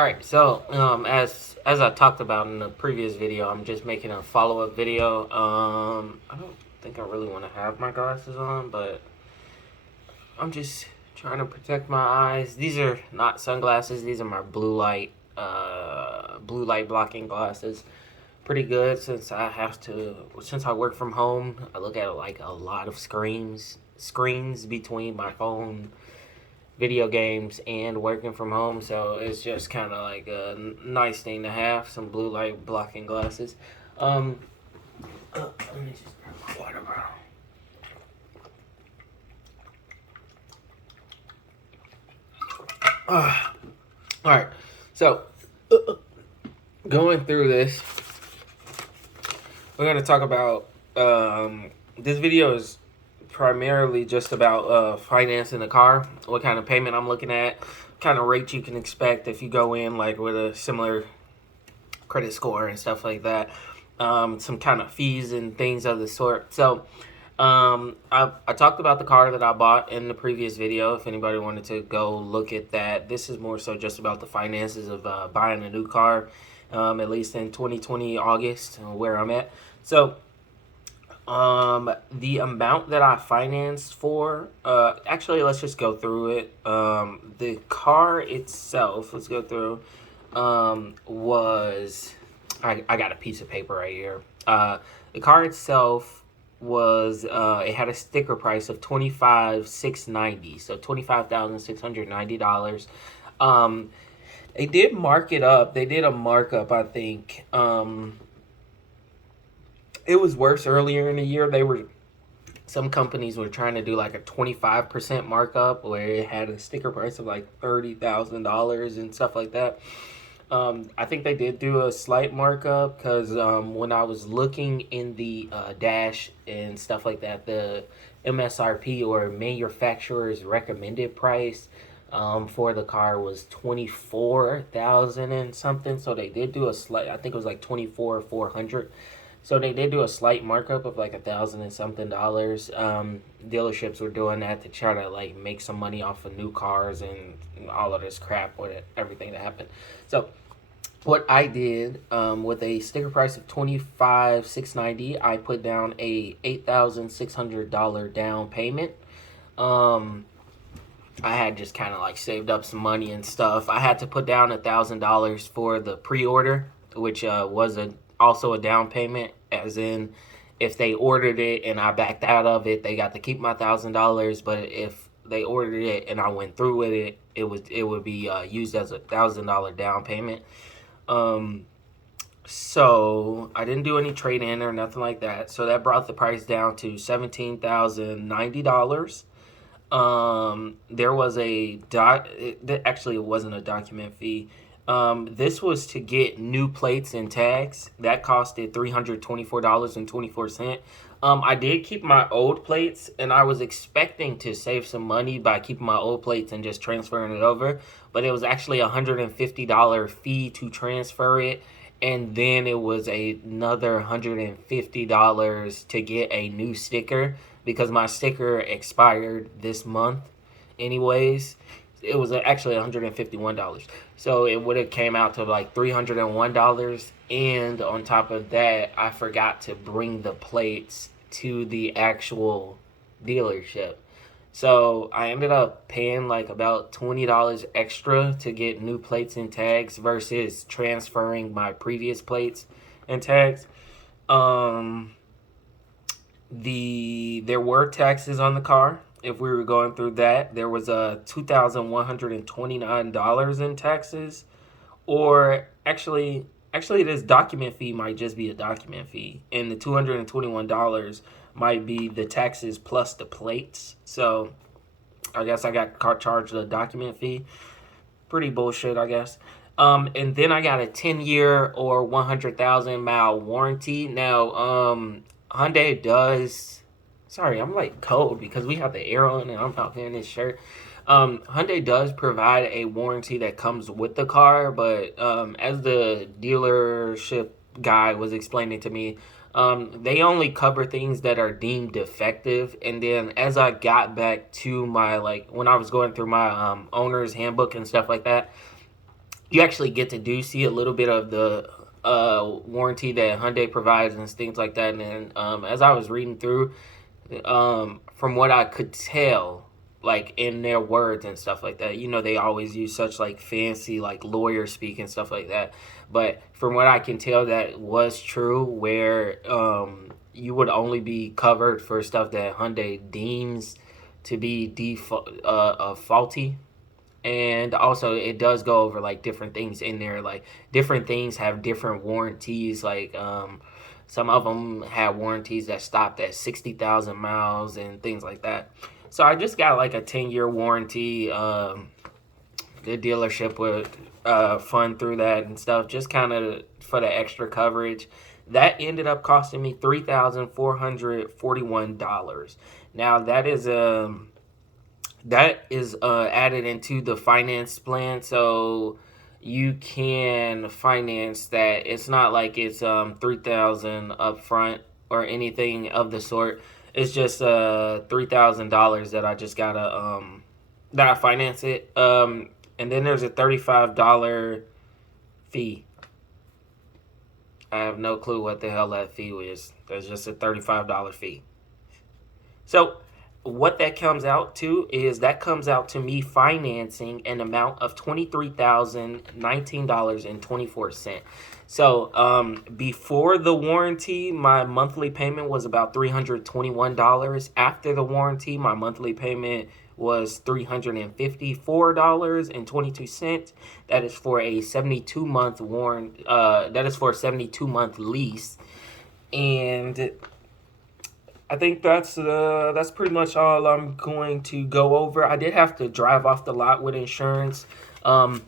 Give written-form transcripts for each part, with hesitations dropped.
All right, so as I talked about in the previous video, I'm just making a follow-up video. I don't think I really want to have my glasses on, but I'm just trying to protect my eyes. These are not sunglasses. These are my blue light blocking glasses. Pretty good since I work from home. I look at like a lot of screens between my phone, video games, and working from home, so it's just kind of like a nice thing to have, some blue light blocking glasses. Let me just grab my water bottle. All right, so going through this, we're going to talk about this video is primarily just about financing the car, what kind of payment I'm looking at, kind of rate you can expect if you go in like with a similar credit score and stuff like that, some kind of fees and things of the sort. So I talked about the car that I bought in the previous video. If anybody wanted to go look at that, this is more so just about the finances of buying a new car, at least in 2020 August, where I'm at. So the amount that I financed for, actually, let's just go through it. The car itself, let's go through, was, I got a piece of paper right here. The car itself was, it had a sticker price of $25,690, so $25,690. They did mark it up. They did a markup, I think. It was worse earlier in the year. Some companies were trying to do like a 25% markup where it had a sticker price of like $30,000 and stuff like that. I think they did do a slight markup because when I was looking in the dash and stuff like that, the MSRP or manufacturer's recommended price for the car was $24,000 and something. So they did do a slight, I think it was like $24,400. So they did do a slight markup of like $1,000 and something. Dealerships were doing that to try to like make some money off of new cars and all of this crap with everything that happened. So what I did, with a sticker price of $25,690, I put down a $8,600 down payment. I had just kind of like saved up some money and stuff. I had to put down $1,000 for the pre-order, which was also a down payment, as in if they ordered it and I backed out of it, they got to keep my $1,000. But if they ordered it and I went through with it, it would be used as a $1,000 down payment. So I didn't do any trade-in or nothing like that. So that brought the price down to $17,090. There was actually it wasn't a document fee. This was to get new plates and tags. That costed $324.24. I did keep my old plates, and I was expecting to save some money by keeping my old plates and just transferring it over. But it was actually a $150 fee to transfer it, and then it was another $150 to get a new sticker because my sticker expired this month anyways. It was actually $151. So it would have came out to like $301. And on top of that, I forgot to bring the plates to the actual dealership. So I ended up paying like about $20 extra to get new plates and tags versus transferring my previous plates and tags. There were taxes on the car. If we were going through that, there was a $2,129 in taxes, or actually this document fee might just be a document fee, and the $221 might be the taxes plus the plates. So I guess I got charged a document fee. Pretty bullshit, I guess. And then I got a 10-year or 100,000 mile warranty. Now, Hyundai does. Sorry, I'm like cold because we have the air on and I'm not wearing this shirt. Hyundai does provide a warranty that comes with the car, but as the dealership guy was explaining to me, they only cover things that are deemed defective. And then as I got back to my, like, when I was going through my owner's handbook and stuff like that, you actually get to do see a little bit of the warranty that Hyundai provides and things like that. And then as I was reading through, from what I could tell, like in their words and stuff like that, they always use such like fancy like lawyer speak and stuff like that. But from what I can tell, that was true, where you would only be covered for stuff that Hyundai deems to be faulty. And also it does go over like different things in there, like different things have different warranties, like some of them have warranties that stopped at 60,000 miles and things like that. So I just got like a 10-year warranty. The dealership would fund through that and stuff, just kind of for the extra coverage. That ended up costing me $3,441. Now that is added into the finance plan, so you can finance that. It's not like it's 3,000 up front or anything of the sort. It's just $3,000 that I just gotta that I finance it. And then there's a $35 fee. I have no clue what the hell that fee is. There's just a $35 fee. So what that comes out to is me financing an amount of $23,019.24. So before the warranty, my monthly payment was about $321. After the warranty, my monthly payment was $354.22. That is for a 72-month that is for a 72-month lease. And I think that's pretty much all I'm going to go over. I did have to drive off the lot with insurance. I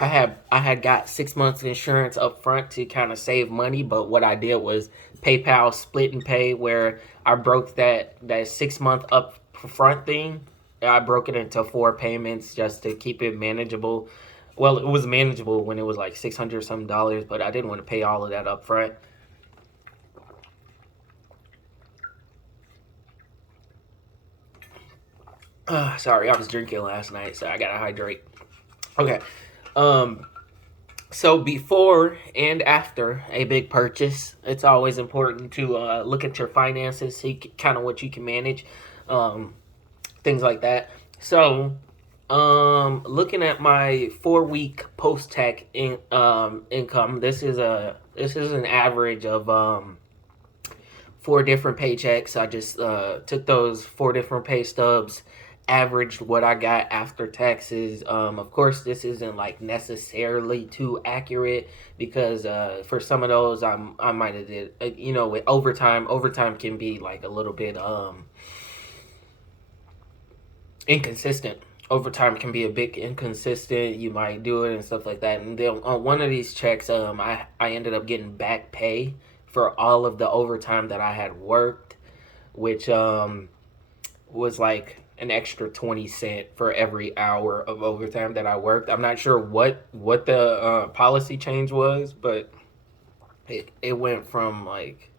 had got 6 months of insurance up front to kind of save money, but what I did was PayPal split and pay, where I broke that 6 month up front thing. I broke it into 4 payments just to keep it manageable. Well, it was manageable when it was like $600 something, but I didn't want to pay all of that up front. Sorry, I was drinking last night, so I gotta hydrate. Okay. So before and after a big purchase, it's always important to look at your finances, see kind of what you can manage, things like that. So, looking at my 4-week post-tax income, this is an average of 4 different paychecks. I just took those 4 different pay stubs, averaged what I got after taxes. Of course, this isn't like necessarily too accurate, because for some of those I might have did with overtime can be like a little bit inconsistent. Overtime can be a bit inconsistent. You might do it and stuff like that. And then on one of these checks, I ended up getting back pay for all of the overtime that I had worked, which was like an extra 20 cents for every hour of overtime that I worked. I'm not sure what the policy change was, but it went from like,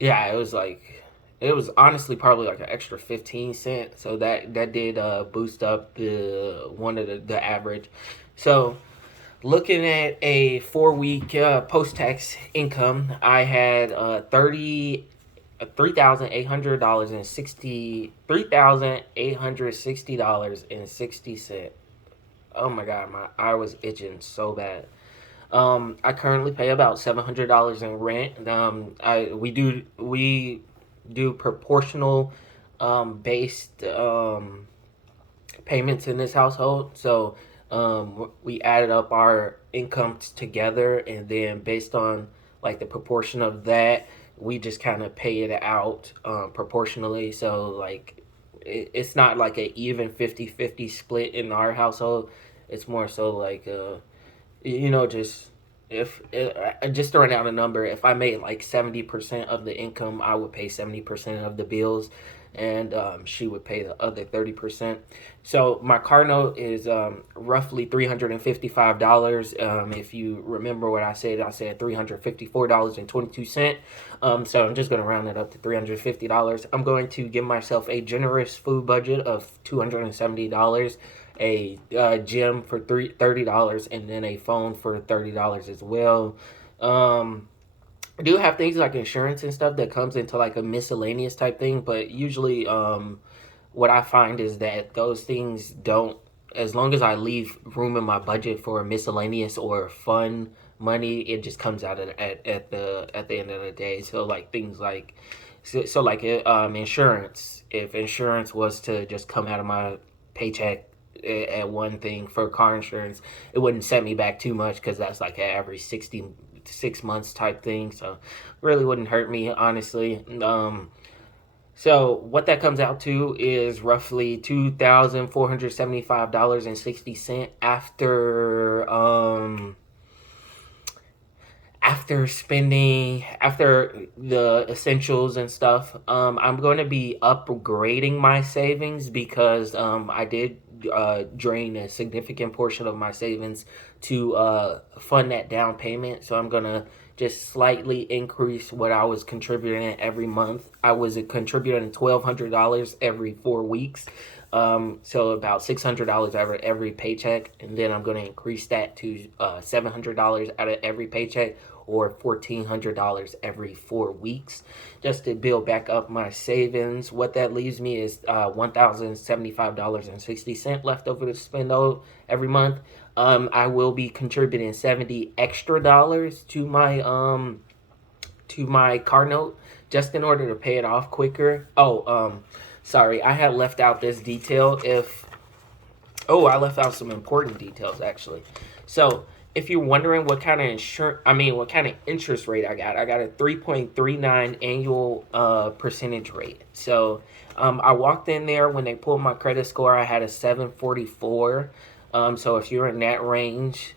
yeah, it was honestly probably like an extra 15 cents. So that did boost up the average. So looking at a 4-week post-tax income, I had $3,860.60. Oh my god, my eye was itching so bad. I currently pay about $700 in rent. We do proportional based payments in this household. So we added up our incomes together, and then based on like the proportion of that, we just kind of pay it out proportionally. So like it's not like an even 50-50 split in our household. It's more so like just if just throwing out a number, if I made like 70% of the income, I would pay 70% of the bills, and she would pay the other 30%. So my car note is roughly $355. If you remember what I said $354.22. So I'm just going to round it up to $350. I'm going to give myself a generous food budget of $270. a gym for $30, and then a phone for $30 as well. I do have things like insurance and stuff that comes into like a miscellaneous type thing, but usually what I find is that those things don't, as long as I leave room in my budget for miscellaneous or fun money, it just comes out at the end of the day. So like things like like insurance. If insurance was to just come out of my paycheck at one thing for car insurance, it wouldn't set me back too much because that's like every 66 months type thing. So really wouldn't hurt me honestly. So what that comes out to is roughly $2,475.60 after spending after the essentials and stuff. I'm going to be upgrading my savings because I did drain a significant portion of my savings to fund that down payment. So I'm going to just slightly increase what I was contributing every month. I was contributing $1,200 every 4 weeks. So about $600 every paycheck, and then I'm going to increase that to $700 out of every paycheck, or $1,400 every 4 weeks, just to build back up my savings. What that leaves me is $1,075.60 left over to spend every month. I will be contributing $70 extra to my car note just in order to pay it off quicker. Sorry, I had left out this detail. I left out some important details actually. So if you're wondering what kind of what kind of interest rate I got a 3.39 annual percentage rate. So I walked in there when they pulled my credit score. I had a 744. So if you're in that range,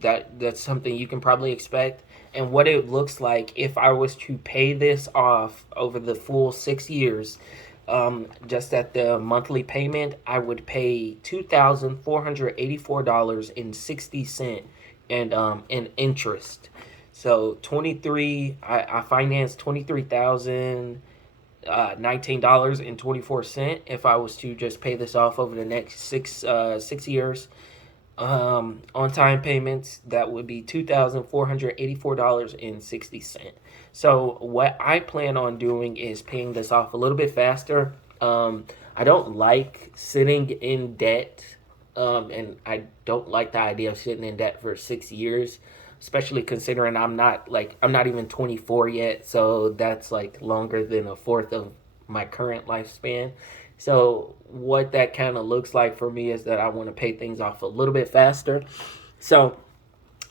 that's something you can probably expect. And what it looks like if I was to pay this off over the full 6 years, just at the monthly payment, I would pay $2,484.60 in interest. So I financed $23,019.24 if I was to just pay this off over the next 6 years. On time payments, that would be $2,484.60. So what I plan on doing is paying this off a little bit faster. I don't like sitting in debt, and I don't like the idea of sitting in debt for 6 years, especially considering I'm not even 24 yet, so that's like longer than a fourth of my current lifespan. So what that kind of looks like for me is that I want to pay things off a little bit faster. So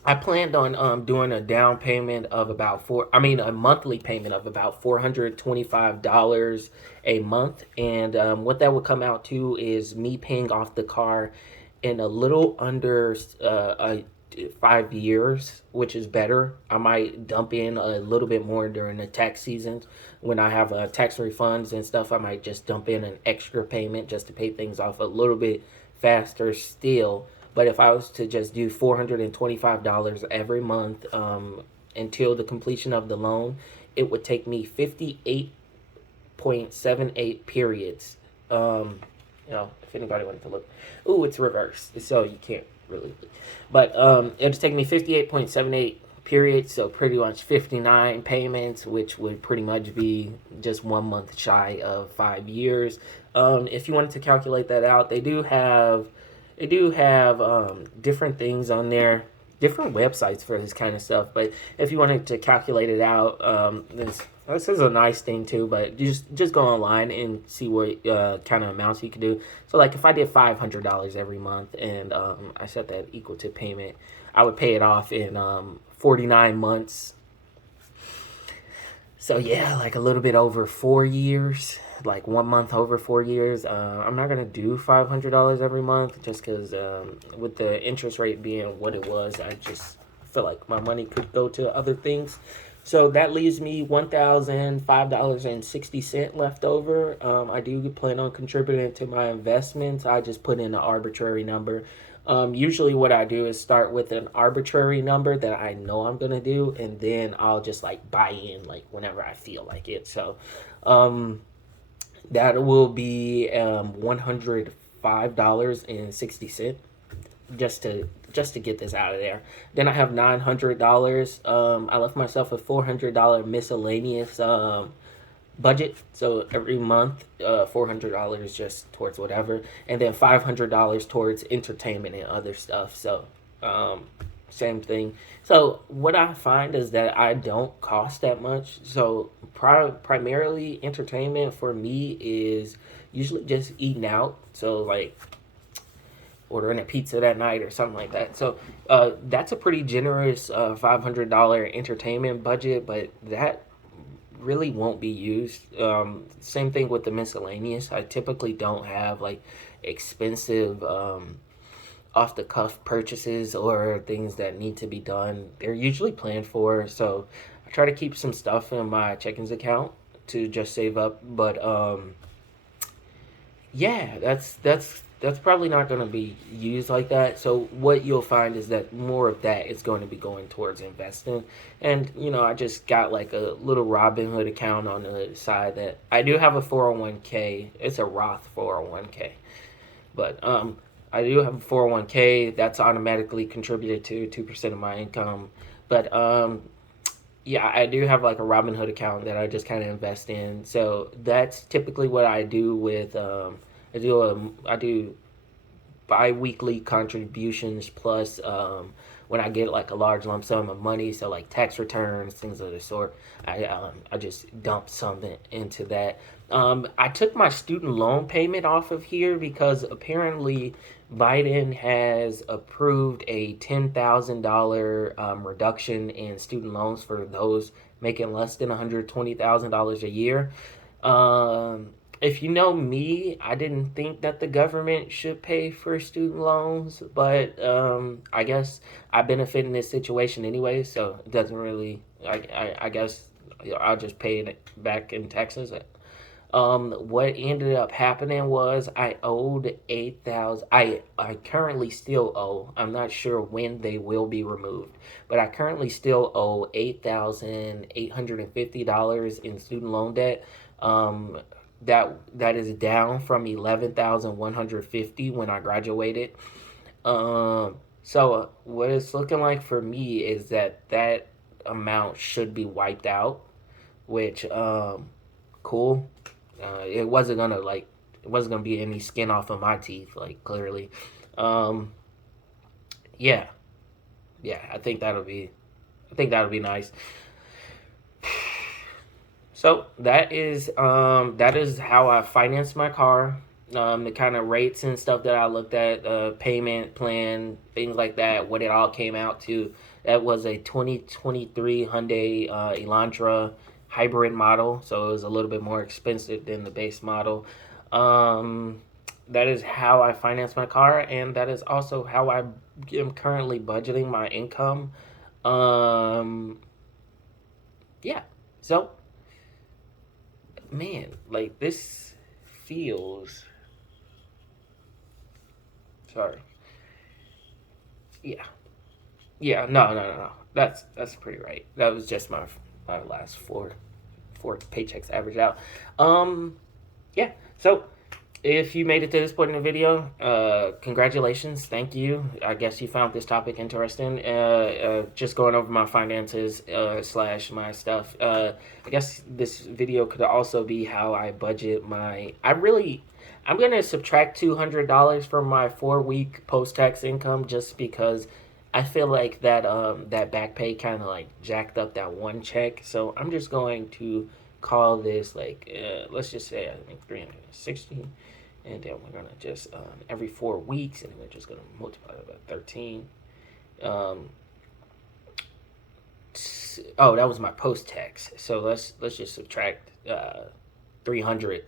I planned on doing a down payment of a monthly payment of about $425 a month, and what that would come out to is me paying off the car in a little under 5 years, which is better. I might dump in a little bit more during the tax season when I have tax refunds and stuff. I might just dump in an extra payment just to pay things off a little bit faster still. But if I was to just do $425 every month until the completion of the loan, it would take me 58.78 periods. If anybody wanted to look. Ooh, it's reversed, so you can't really. But it would take me 58.78 periods, so pretty much 59 payments, which would pretty much be just 1 month shy of 5 years. If you wanted to calculate that out, they do have different things on there, different websites for this kind of stuff. But if you wanted to calculate it out, this is a nice thing too. But just go online and see what kind of amounts you can do. So like if I did $500 every month and I set that equal to payment, I would pay it off in 49 months. So yeah, like a little bit over 4 years, like 1 month over 4 years. I'm not gonna do $500 every month just because with the interest rate being what it was, I just feel like my money could go to other things. So that leaves me $1,005.60 left over. I do plan on contributing to my investments. I just put in an arbitrary number. Usually what I do is start with an arbitrary number that I know I'm going to do, and then I'll just like buy in like whenever I feel like it. So that will be $105 $5.60 just to get this out of there. Then I have $900. I left myself a $400 miscellaneous budget. So every month, $400 just towards whatever, and then $500 towards entertainment and other stuff. So same thing. So what I find is that I don't cost that much. So primarily entertainment for me is usually just eating out. So like ordering a pizza that night or something like that. So that's a pretty generous $500 entertainment budget, but that really won't be used. Same thing with the miscellaneous. I typically don't have like expensive off the cuff purchases or things that need to be done. They're usually planned for, so I try to keep some stuff in my checkings account to just save up. But yeah, that's probably not going to be used like that. So what you'll find is that more of that is going to be going towards investing. And I just got like a little Robinhood account on the side that I do have a 401k. It's a Roth 401k, but I do have a 401k that's automatically contributed to 2% of my income. But yeah, I do have like a Robinhood account that I just kind of invest in. So that's typically what I do with I do bi-weekly contributions plus when I get like a large lump sum of money, so like tax returns, things of the sort, I just dump some into that. I took my student loan payment off of here because apparently Biden has approved a $10,000 reduction in student loans for those making less than $120,000 a year. If you know me, I didn't think that the government should pay for student loans, but I guess I benefit in this situation anyway, so it doesn't really. I guess I'll just pay it back in taxes. What ended up happening was I owed 8,000. I currently still owe. I'm not sure when they will be removed, but I currently still owe $8,850 in student loan debt. That is down from 11,150 when I graduated. So what it's looking like for me is that amount should be wiped out, which cool. It wasn't gonna be any skin off of my teeth, like clearly. Yeah, I think that'll be nice. So that is how I financed my car. The kind of rates and stuff that I looked at, payment plan, things like that, what it all came out to. That was a 2023 Hyundai Elantra hybrid model, so it was a little bit more expensive than the base model. That is how I financed my car, and that is also how I am currently budgeting my income. Yeah, so man, like this feels. Sorry. Yeah. No. That's pretty right. That was just my last four paychecks averaged out. Yeah. So if you made it to this point in the video, congratulations. Thank you. I guess you found this topic interesting. Just going over my finances slash my stuff. I guess this video could also be how I budget my. I'm gonna subtract $200 from my 4-week post-tax income just because I feel like that that back pay kind of like jacked up that one check. So I'm just going to call this like let's just say I think 360, and then we're gonna just every 4 weeks, and then we're just gonna multiply it by 13. Oh, that was my post-tax. So let's just subtract 300.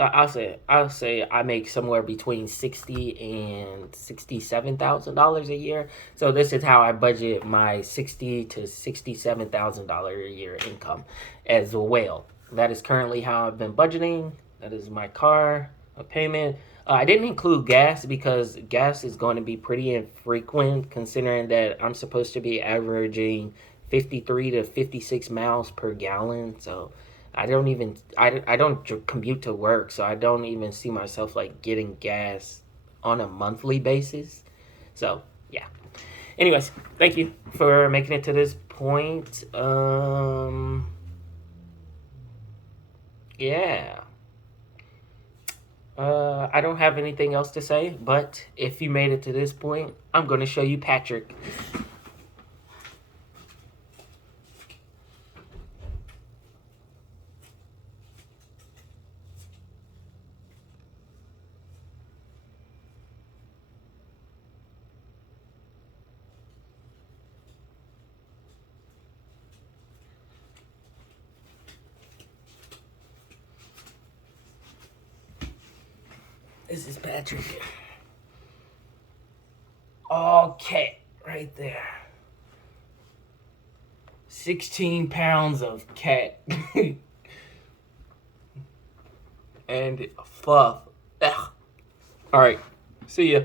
I'll say I make somewhere between $60,000 and $67,000 a year. So this is how I budget my $60,000 to $67,000 a year income as well. That is currently how I've been budgeting. That is my car, a payment. I didn't include gas because gas is going to be pretty infrequent considering that I'm supposed to be averaging 53 to 56 miles per gallon. So I don't commute to work, so I don't even see myself like getting gas on a monthly basis. So yeah. Anyways, thank you for making it to this point. Yeah. I don't have anything else to say, but if you made it to this point, I'm going to show you Patrick. This is Patrick. Okay, right there. 16 pounds of cat. And fluff. Ugh. All right. See ya.